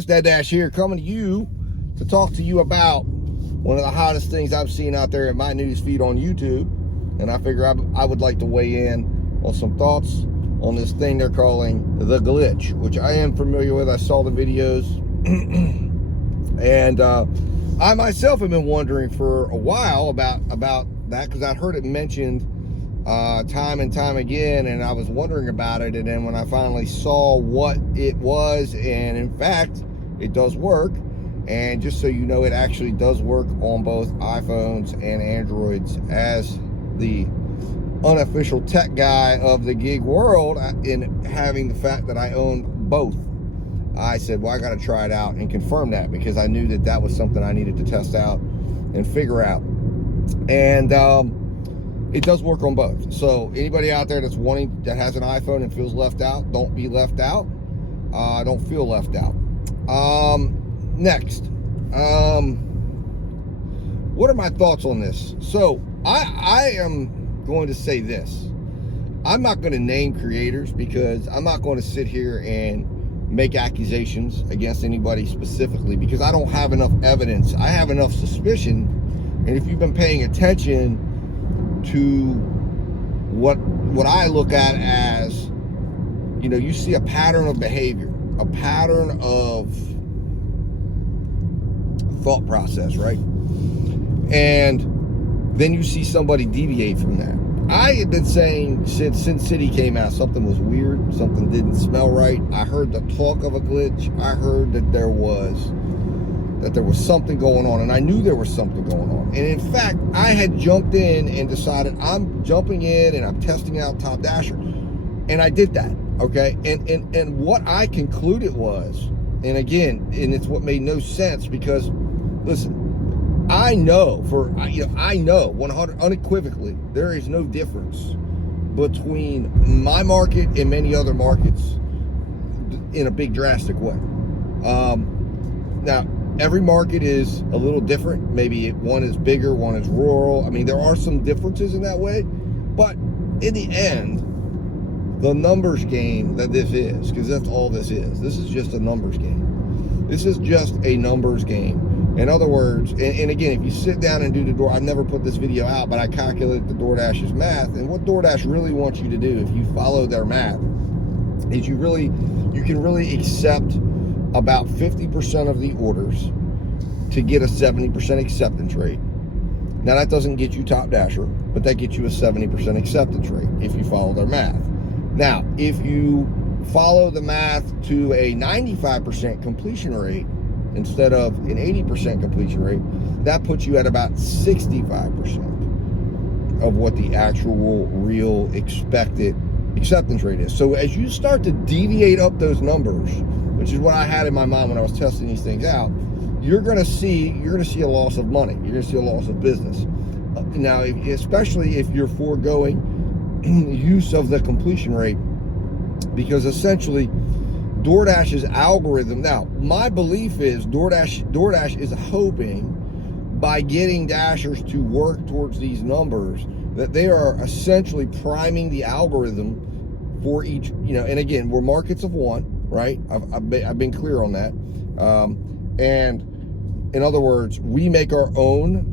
guys, Dad Dash here, coming to you to talk to you about one of the hottest things I've seen out there in my news feed on YouTube. And I figure I would like to weigh in on some thoughts on this thing they're calling the glitch, which I am familiar with. I saw the videos. And I myself have been wondering for a while about that, because I'd heard it mentioned time and time again, and I was wondering about it. And then when I finally saw what it was, and in fact it does work, and just so you know, it actually does work on both iPhones and Androids. As the unofficial tech guy of the gig world, in having the fact that I own both, I said, well, I got to try it out and confirm that, because I knew that that was something I needed to test out and figure out. And it does work on both. So anybody out there that has an iPhone and feels left out, don't be left out. Don't feel left out. Next, what are my thoughts on this? So I am going to say this. I'm not going to name creators, because I'm not going to sit here and make accusations against anybody specifically, because I don't have enough evidence. I have enough suspicion. And if you've been paying attention to what I look at as, you see a pattern of behavior, a pattern of thought process, right? And then you see somebody deviate from that. I had been saying since Sin City came out, something was weird, something didn't smell right. I heard the talk of a glitch. I heard that there was something going on, and I knew there was something going on. And in fact, I had jumped in and decided I'm jumping in and I'm testing out Top Dasher. And I did that, okay? And what I concluded was, and again, and it's what made no sense, because listen, I know 100 unequivocally, there is no difference between my market and many other markets in a big drastic way. Now, every market is a little different. Maybe one is bigger, one is rural. I mean, there are some differences in that way, but in the end, the numbers game that this is, because that's all this is. This is just a numbers game. This is just a numbers game. In other words, and again, if you sit down and do the I've never put this video out, but I calculated the DoorDash's math, and what DoorDash really wants you to do, if you follow their math, is you can really accept about 50% of the orders to get a 70% acceptance rate. Now, that doesn't get you Top Dasher, but that gets you a 70% acceptance rate if you follow their math. Now, if you follow the math to a 95% completion rate instead of an 80% completion rate, that puts you at about 65% of what the actual real expected acceptance rate is. So as you start to deviate up those numbers, which is what I had in my mind when I was testing these things out, you're going to see a loss of money. You're going to see a loss of business. Now, especially if you're foregoing use of the completion rate, because essentially DoorDash's algorithm, now my belief is DoorDash is hoping, by getting Dashers to work towards these numbers, that they are essentially priming the algorithm for each, and again, we're markets of one, right? I've been clear on that. And in other words, we make our own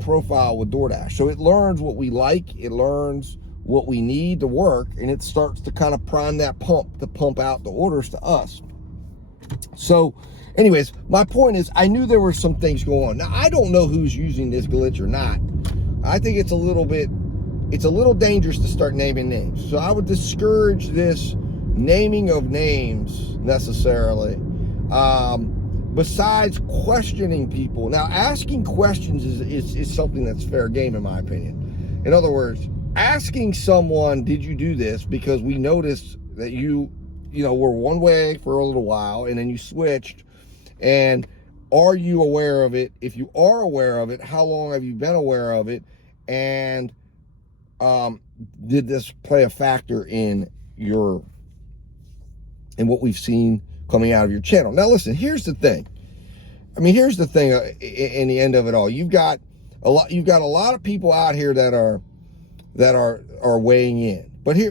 profile with DoorDash. So it learns what we like, it learns what we need to work, and it starts to kind of prime that pump to pump out the orders to us. So anyways, my point is, I knew there were some things going on. Now, I don't know who's using this glitch or not. I think it's a little dangerous to start naming names. So I would discourage this naming of names necessarily. Besides questioning people. Now, asking questions is something that's fair game, in my opinion. In other words, asking someone, did you do this? Because we noticed that you were one way for a little while, and then you switched. And are you aware of it? If you are aware of it, how long have you been aware of it? And did this play a factor in what we've seen coming out of your channel? Now, listen, here's the thing. In the end of it all, you've got a lot of people out here that are weighing in. But here's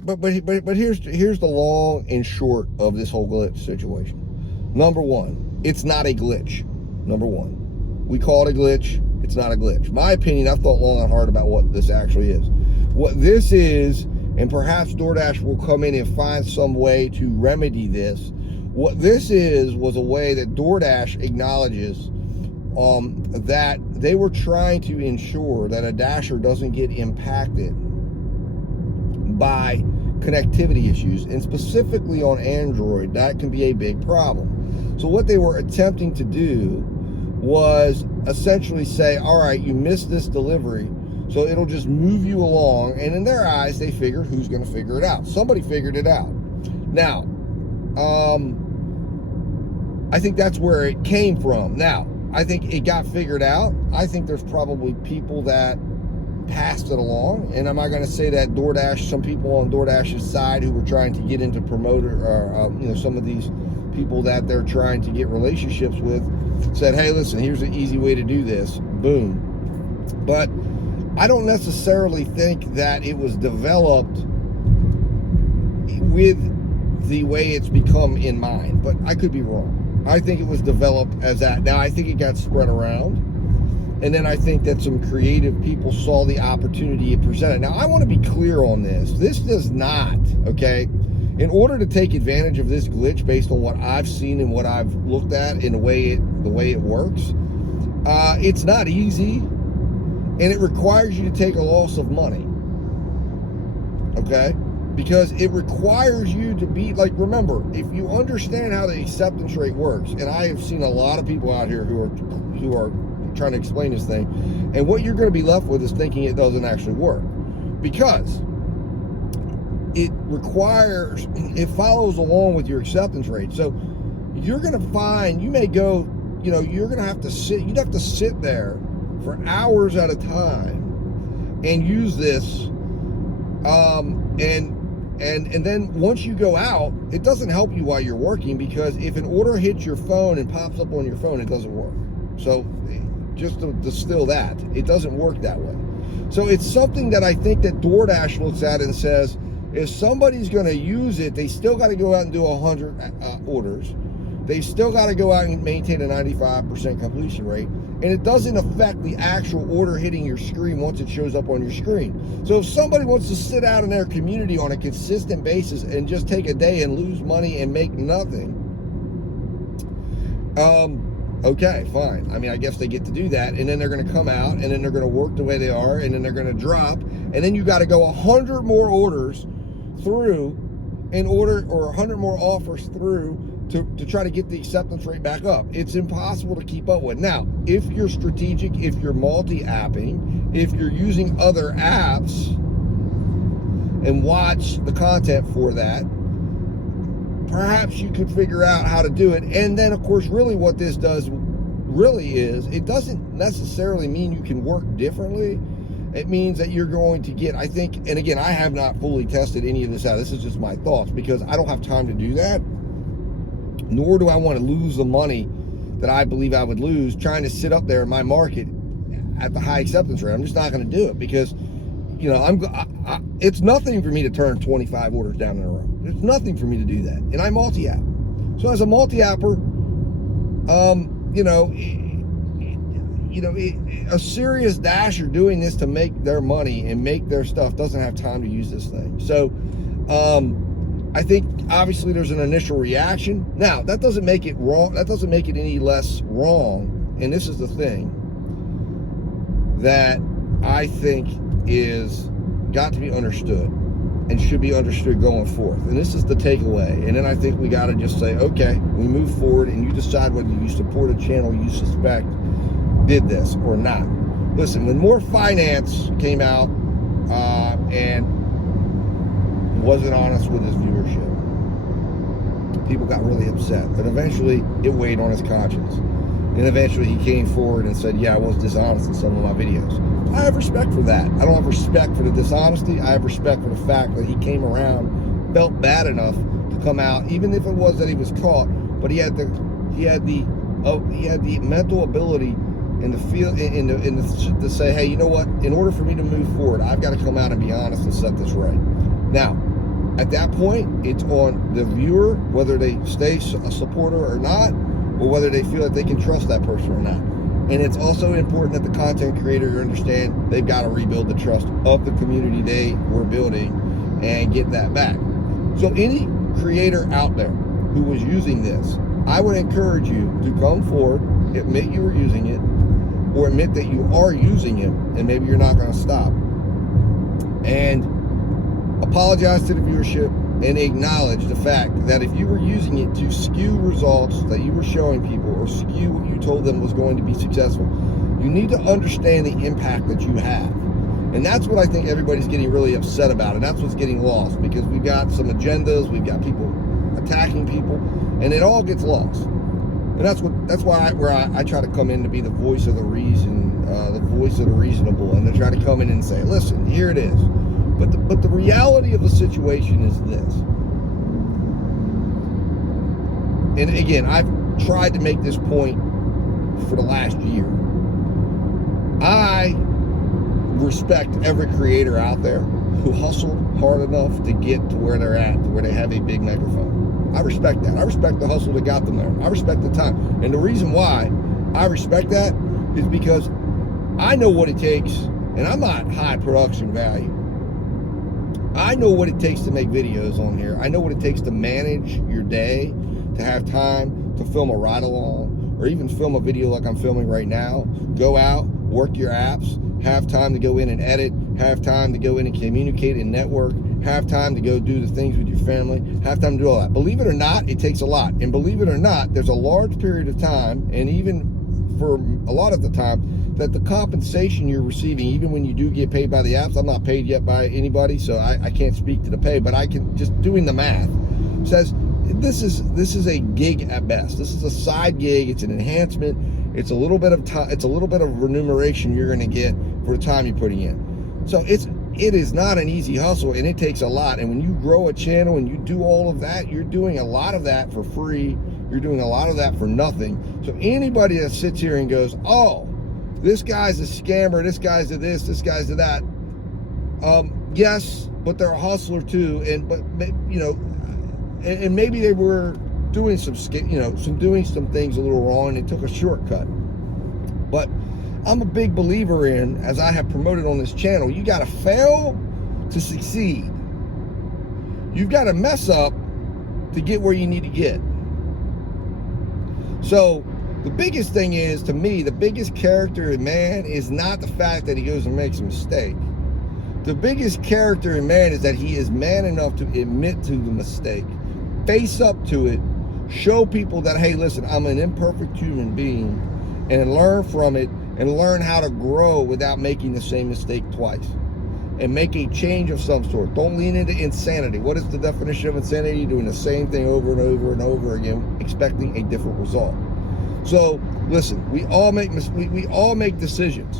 the long and short of this whole glitch situation. Number one, it's not a glitch. Number one, we call it a glitch. It's not a glitch. My opinion, I've thought long and hard about what this actually is. What this is, and perhaps DoorDash will come in and find some way to remedy this. What this was a way that DoorDash acknowledges that they were trying to ensure that a Dasher doesn't get impacted by connectivity issues, and specifically on Android, that can be a big problem. So what they were attempting to do was essentially say, all right, you missed this delivery, so it'll just move you along. And in their eyes, they figured, who's going to figure it out? Somebody figured it out. Now, I think that's where it came from. Now, I think it got figured out. I think there's probably people that passed it along, and I'm not going to say that DoorDash, some people on DoorDash's side who were trying to get into promoter, or some of these people that they're trying to get relationships with, said, hey, listen, here's an easy way to do this. Boom. But I don't necessarily think that it was developed with the way it's become in mind, but I could be wrong. I think it was developed as that. Now, I think it got spread around, and then I think that some creative people saw the opportunity it presented. Now, I want to be clear on this. This does not, okay, in order to take advantage of this glitch based on what I've seen and what I've looked at in the way it works, it's not easy, and it requires you to take a loss of money, okay? Because it requires you to be, like, remember, if you understand how the acceptance rate works, and I have seen a lot of people out here who are trying to explain this thing, and what you're going to be left with is thinking it doesn't actually work, because it follows along with your acceptance rate. So you're going to find, you may go, you're going to have to you'd have to sit there for hours at a time and use this, and then once you go out, it doesn't help you while you're working, because if an order hits your phone and pops up on your phone, it doesn't work. So just to distill that, it doesn't work that way. So it's something that I think that DoorDash looks at and says, if somebody's going to use it, they still got to go out and do 100 orders. They still got to go out and maintain a 95% completion rate. And it doesn't affect the actual order hitting your screen once it shows up on your screen. So if somebody wants to sit out in their community on a consistent basis and just take a day and lose money and make nothing, okay, fine. I mean, I guess they get to do that, and then they're going to come out, and then they're going to work the way they are, and then they're going to drop, and then you got to go 100 more orders through in order, or 100 more offers through to try to get the acceptance rate back up. It's impossible to keep up with. Now, if you're strategic, if you're multi-apping, if you're using other apps and watch the content for that, perhaps you could figure out how to do it. And then, of course, really what this does really is, it doesn't necessarily mean you can work differently. It means that you're going to get, I think, and again, I have not fully tested any of this out. This is just my thoughts, because I don't have time to do that, nor do I want to lose the money that I believe I would lose trying to sit up there in my market at the high acceptance rate. I'm just not going to do it, because it's nothing for me to turn 25 orders down in a row. It's nothing for me to do that, and I multi-app. So as a multi-apper, a serious Dasher doing this to make their money and make their stuff doesn't have time to use this thing. So I think obviously there's an initial reaction. Now, that doesn't make it wrong. That doesn't make it any less wrong. And this is the thing that I think is got to be understood and should be understood going forth. And this is the takeaway. And then I think we got to just say, okay, we move forward, and you decide whether you support a channel you suspect did this or not. Listen, when More Finance came out and wasn't honest with his viewership, people got really upset, and eventually it weighed on his conscience, and eventually he came forward and said, yeah, I was dishonest in some of my videos. I have respect for that. I don't have respect for the dishonesty. I have respect for the fact that he came around, felt bad enough to come out, even if it was that he was caught, but he had the mental ability and the feel to say, hey, you know what? In order for me to move forward, I've got to come out and be honest and set this right. Now, at that point, it's on the viewer whether they stay a supporter or not, or whether they feel that they can trust that person or not. And it's also important that the content creator understand they've got to rebuild the trust of the community they were building and get that back. So any creator out there who was using this, I would encourage you to come forward, admit you were using it, or admit that you are using it and maybe you're not going to stop, and apologize to the viewership and acknowledge the fact that if you were using it to skew results that you were showing people or skew what you told them was going to be successful, you need to understand the impact that you have. And that's what I think everybody's getting really upset about, and that's what's getting lost, because we've got some agendas, we've got people attacking people, and it all gets lost. And that's why I try to come in to be the voice of the reason, the voice of the reasonable, and to try to come in and say, listen, here it is. But the reality of the situation is this. And again, I've tried to make this point for the last year. I respect every creator out there who hustled hard enough to get to where they're at, to where they have a big microphone. I respect that. I respect the hustle that got them there. I respect the time. And the reason why I respect that is because I know what it takes, and I'm not high production value. I know what it takes to make videos on here. I know what it takes to manage your day, to have time to film a ride along, or even film a video like I'm filming right now. Go out, work your apps, have time to go in and edit, have time to go in and communicate and network, have time to go do the things with your family, have time to do all that. Believe it or not, it takes a lot. And believe it or not, there's a large period of time, and even for a lot of the time, that the compensation you're receiving, even when you do get paid by the apps, I'm not paid yet by anybody, so I can't speak to the pay, but I can, just doing the math, says this is a gig at best. This is a side gig. It's an enhancement. It's a little bit of time. It's a little bit of remuneration you're going to get for the time you're putting in. So it is not an easy hustle, and it takes a lot. And when you grow a channel and you do all of that, you're doing a lot of that for free. You're doing a lot of that for nothing. So anybody that sits here and goes, oh, this guy's a scammer, this guy's a this guy's a that. Yes, but they're a hustler too, and maybe they were doing some things a little wrong, and they took a shortcut. But I'm a big believer in, as I have promoted on this channel, you got to fail to succeed. You've got to mess up to get where you need to get. So the biggest thing is, to me, the biggest character in man is not the fact that he goes and makes a mistake. The biggest character in man is that he is man enough to admit to the mistake, face up to it, show people that, hey, listen, I'm an imperfect human being, and learn from it, and learn how to grow without making the same mistake twice, and make a change of some sort. Don't lean into insanity. What is the definition of insanity? Doing the same thing over and over and over again, expecting a different result. So listen, we all make decisions,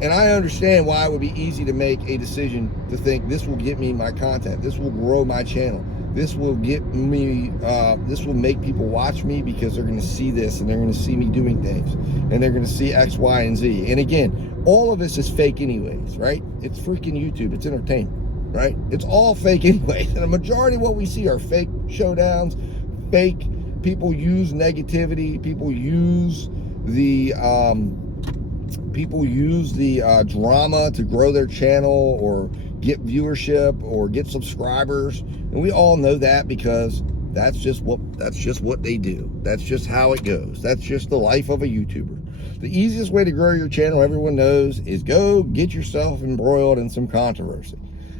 and I understand why it would be easy to make a decision to think this will get me my content, this will grow my channel, this will get me, this will make people watch me because they're going to see this, and they're going to see me doing things, and they're going to see X, Y, and Z. And again, all of this is fake anyways, right? It's freaking YouTube. It's entertainment, right? It's all fake anyways, and the majority of what we see are fake showdowns, fake. People use negativity. People use the drama to grow their channel or get viewership or get subscribers, and we all know that because that's just what they do. That's just how it goes. That's just the life of a YouTuber. The easiest way to grow your channel, everyone knows, is go get yourself embroiled in some controversy.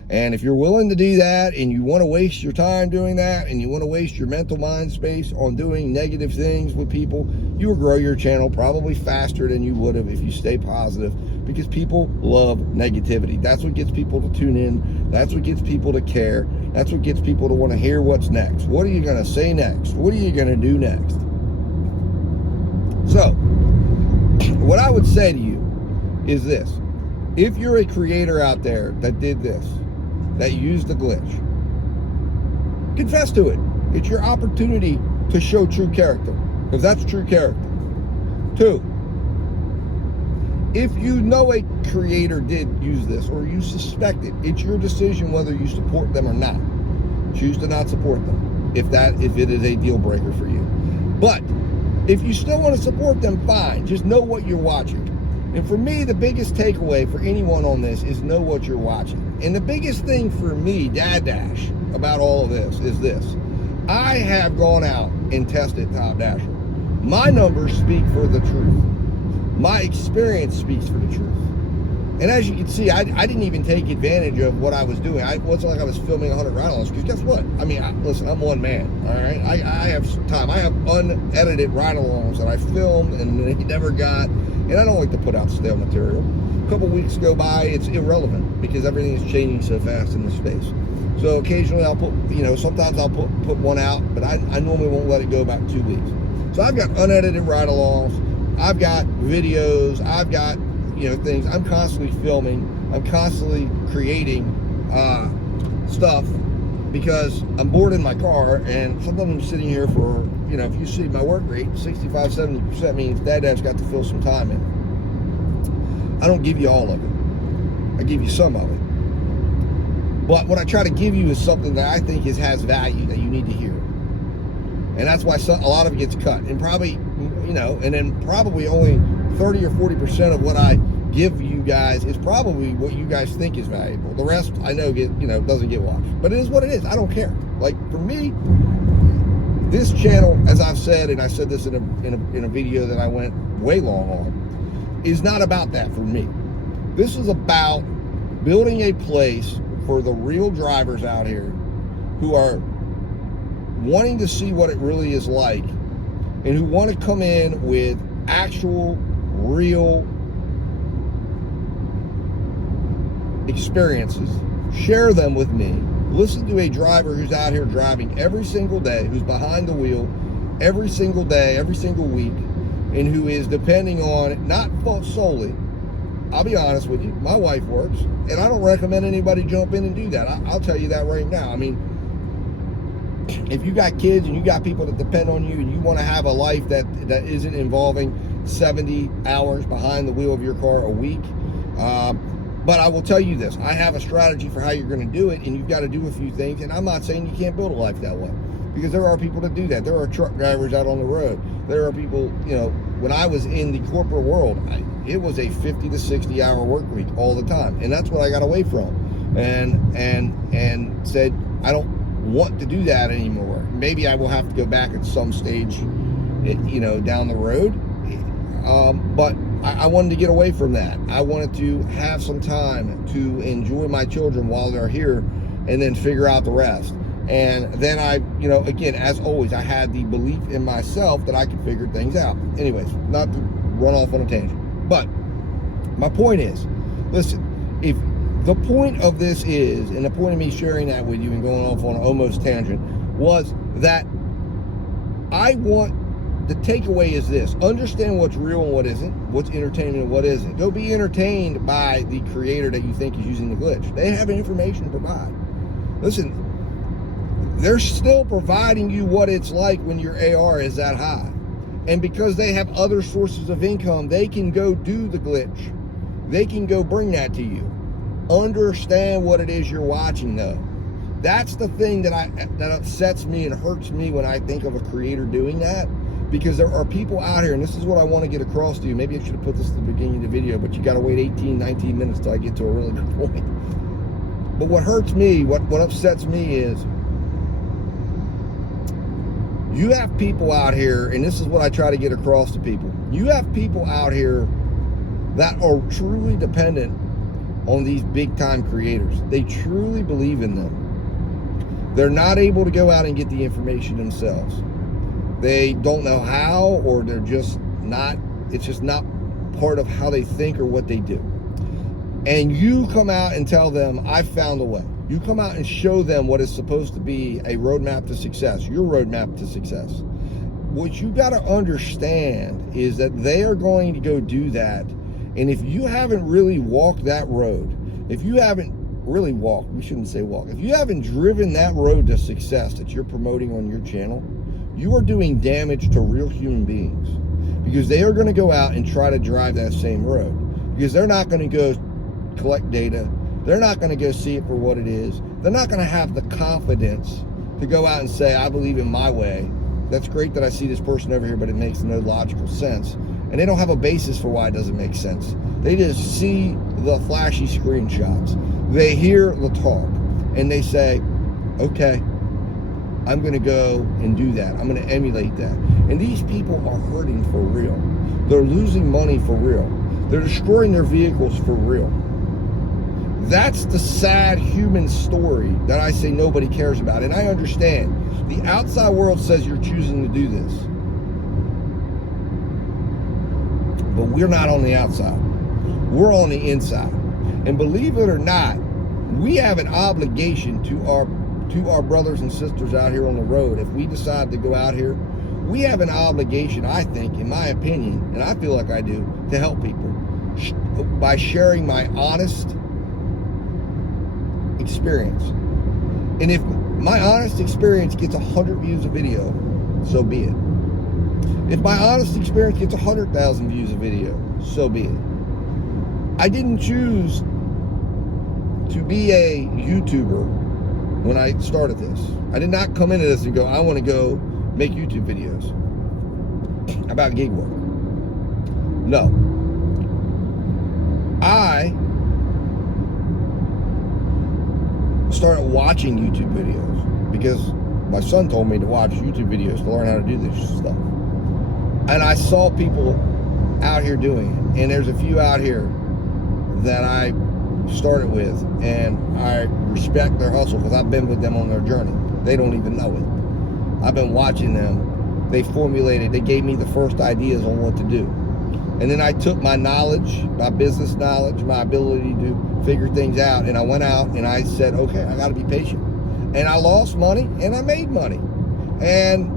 And if you're willing to do that, and you want to waste your time doing that, and you want to waste your mental mind space on doing negative things with people, you will grow your channel probably faster than you would have if you stay positive, because people love negativity. That's what gets people to tune in. That's what gets people to care. That's what gets people to want to hear what's next. What are you going to say next? What are you going to do next? So, what I would say to you is this. If you're a creator out there that did this, that used the glitch, confess to it. It's your opportunity to show true character, because that's true character. 2, if you know a creator did use this, or you suspect it, it's your decision whether you support them or not. Choose to not support them if it is a deal breaker for you. But if you still want to support them, fine. Just know what you're watching. And for me, the biggest takeaway for anyone on this is know what you're watching. And the biggest thing for me, Dad Dash, about all of this is this. I have gone out and tested Top Dasher. My numbers speak for the truth. My experience speaks for the truth. And as you can see, I didn't even take advantage of what I was doing. It wasn't like I was filming 100 ride-alongs, because guess what? I mean, listen, I'm one man, all right? I have time. I have unedited ride-alongs that I filmed and they never got, and I don't like to put out stale material. A couple weeks go by, it's irrelevant because everything is changing so fast in this space. So occasionally I'll put, sometimes I'll put one out, but I normally won't let it go about 2 weeks. So I've got unedited ride-alongs, I've got videos, I've got things. I'm constantly filming. I'm constantly creating stuff because I'm bored in my car, and sometimes I'm sitting here for, if you see my work rate, 65, 70% means Dad's got to fill some time in. I don't give you all of it. I give you some of it. But what I try to give you is something that I think has value that you need to hear. And that's why a lot of it gets cut. And probably, and then probably only 30 or 40% of what I give you guys is probably what you guys think is valuable. The rest I know doesn't get watched, but it is what it is. I don't care. Like for me, this channel, as I've said, and I said this in a video that I went way long on, is not about that for me. This is about building a place for the real drivers out here who are wanting to see what it really is like, and who want to come in with actual real experiences, share them with me, listen to a driver who's out here driving every single day, who's behind the wheel every single day, every single week, and who is depending on, not solely, I'll be honest with you, my wife works, and I don't recommend anybody jump in and do that. I'll tell you that right now. I mean, if you got kids and you got people that depend on you, and you want to have a life that isn't involving 70 hours behind the wheel of your car a week. But I will tell you this, I have a strategy for how you're going to do it, and you've got to do a few things. And I'm not saying you can't build a life that way, because there are people that do that. There are truck drivers out on the road. There are people, when I was in the corporate world, it was a 50 to 60 hour work week all the time. And that's what I got away from, and said, I don't want to do that anymore. Maybe I will have to go back at some stage, down the road. But I wanted to get away from that. I wanted to have some time to enjoy my children while they're here, and then figure out the rest. And then I, again, as always, I had the belief in myself that I could figure things out. Anyways, not to run off on a tangent, but my point is, listen, if the point of this is, and the point of me sharing that with you and going off on an almost tangent, was that I want, the takeaway is this: understand what's real and what isn't, what's entertainment and what isn't. Don't be entertained by the creator that you think is using the glitch. They have information to provide. Listen, they're still providing you what it's like when your AR is that high. And because they have other sources of income, they can go do the glitch. They can go bring that to you. Understand what it is you're watching, though. That's the thing that upsets me and hurts me when I think of a creator doing that. Because there are people out here, and this is what I want to get across to you. Maybe I should have put this at the beginning of the video, but you got to wait 18, 19 minutes till I get to a really good point. But what hurts me, what upsets me is, you have people out here, and this is what I try to get across to people. You have people out here that are truly dependent on these big time creators. They truly believe in them. They're not able to go out and get the information themselves. They don't know how, or they're just not, it's just not part of how they think or what they do. And you come out and tell them, I found a way. You come out and show them what is supposed to be a roadmap to success, your roadmap to success. What you got to understand is that they are going to go do that. And if you haven't really walked that road, if you haven't really walked, we shouldn't say walk, if you haven't driven that road to success that you're promoting on your channel, you are doing damage to real human beings, because they are going to go out and try to drive that same road, because they're not going to go collect data. They're not going to go see it for what it is. They're not going to have the confidence to go out and say, I believe in my way. That's great that I see this person over here, but it makes no logical sense. And they don't have a basis for why it doesn't make sense. They just see the flashy screenshots. They hear the talk, and they say, okay, I'm going to go and do that. I'm going to emulate that. And these people are hurting for real. They're losing money for real. They're destroying their vehicles for real. That's the sad human story that I say nobody cares about. And I understand. The outside world says you're choosing to do this. But we're not on the outside. We're on the inside. And believe it or not, we have an obligation to our brothers and sisters out here on the road. If we decide to go out here, we have an obligation, I think, in my opinion, and I feel like I do, to help people by sharing my honest experience. And if my honest experience gets 100 views a video, so be it. If my honest experience gets 100,000 views a video, so be it. I didn't choose to be a YouTuber when I started this. I did not come into this and go, I want to go make YouTube videos about gig work. No. I started watching YouTube videos because my son told me to watch YouTube videos to learn how to do this stuff. And I saw people out here doing it. And there's a few out here that I started with, and I respect their hustle because I've been with them on their journey. They don't even know it. I've been watching them. They gave me the first ideas on what to do. And then I took my knowledge, my business knowledge, my ability to figure things out, and I went out and I said, okay, I got to be patient. And I lost money and I made money. And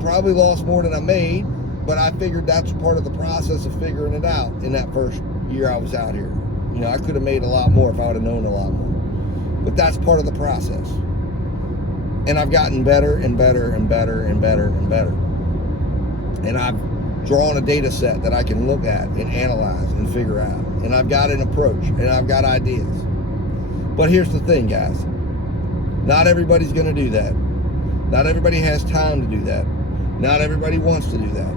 probably lost more than I made, but I figured that's part of the process of figuring it out in that first year I was out here. You know, I could have made a lot more if I would have known a lot more. But that's part of the process. And I've gotten better and better and better and better and better. And I've drawn a data set that I can look at and analyze and figure out. And I've got an approach and I've got ideas. But here's the thing, guys. Not everybody's going to do that. Not everybody has time to do that. Not everybody wants to do that.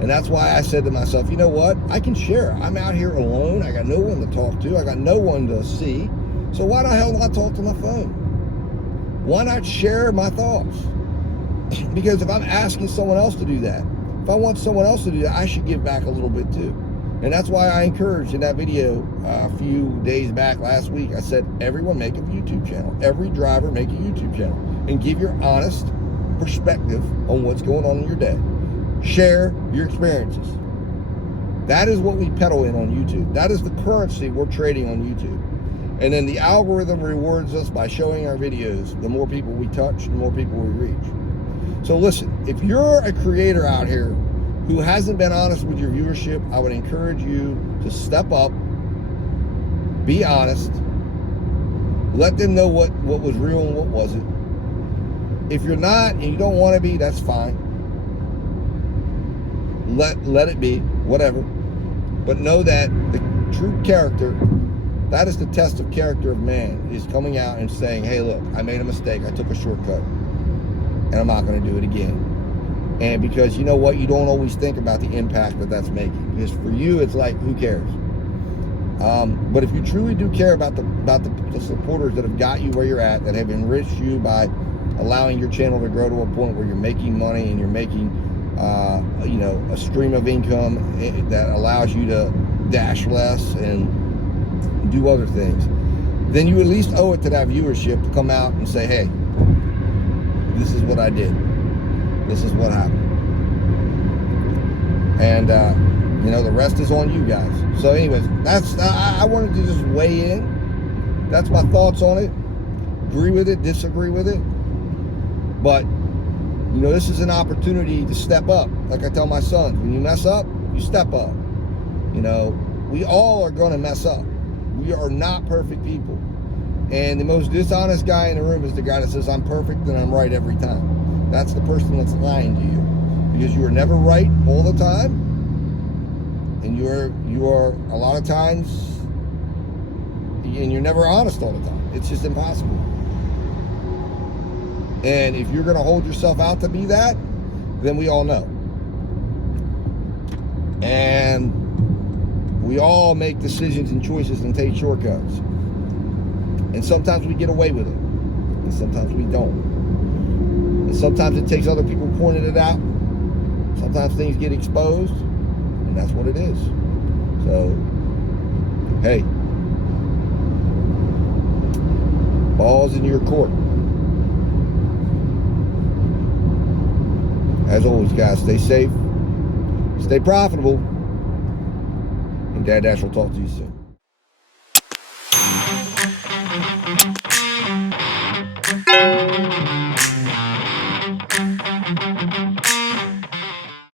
And that's why I said to myself, you know what? I can share. I'm out here alone. I got no one to talk to. I got no one to see. So why the hell not talk to my phone? Why not share my thoughts? Because if I'm asking someone else to do that, if I want someone else to do that, I should give back a little bit too. And that's why I encouraged in that video a few days back last week, I said, everyone make a YouTube channel. Every driver make a YouTube channel. And give your honest perspective on what's going on in your day. Share your experiences. That is what we peddle in on YouTube. That is the currency we're trading on YouTube. And then the algorithm rewards us by showing our videos. The more people we touch, the more people we reach. So listen, if you're a creator out here who hasn't been honest with your viewership, I would encourage you to step up, be honest, let them know what was real and what wasn't. If you're not and you don't want to be, that's fine. Let it be, whatever. But know that the true character, that is the test of character of man, is coming out and saying, hey, look, I made a mistake. I took a shortcut. And I'm not going to do it again. And because you know what? You don't always think about the impact that that's making. Because for you, it's like, who cares? But if you truly do care about the supporters that have got you where you're at, that have enriched you by allowing your channel to grow to a point where you're making money and you're making a stream of income that allows you to dash less and do other things, then you at least owe it to that viewership to come out and say, hey, this is what I did. This is what happened. And, the rest is on you guys. So anyways, I wanted to just weigh in. That's my thoughts on it. Agree with it, disagree with it. But, this is an opportunity to step up. Like I tell my sons, when you mess up, you step up. We all are going to mess up. We are not perfect people. And the most dishonest guy in the room is the guy that says, I'm perfect and I'm right every time. That's the person that's lying to you. Because you are never right all the time. And you are a lot of times, and you're never honest all the time. It's just impossible. And if you're going to hold yourself out to be that, then we all know. And we all make decisions and choices and take shortcuts. And sometimes we get away with it. And sometimes we don't. And sometimes it takes other people pointing it out. Sometimes things get exposed. And that's what it is. So, hey. Ball's in your court. As always, guys, stay safe, stay profitable, and Dad Dash will talk to you soon.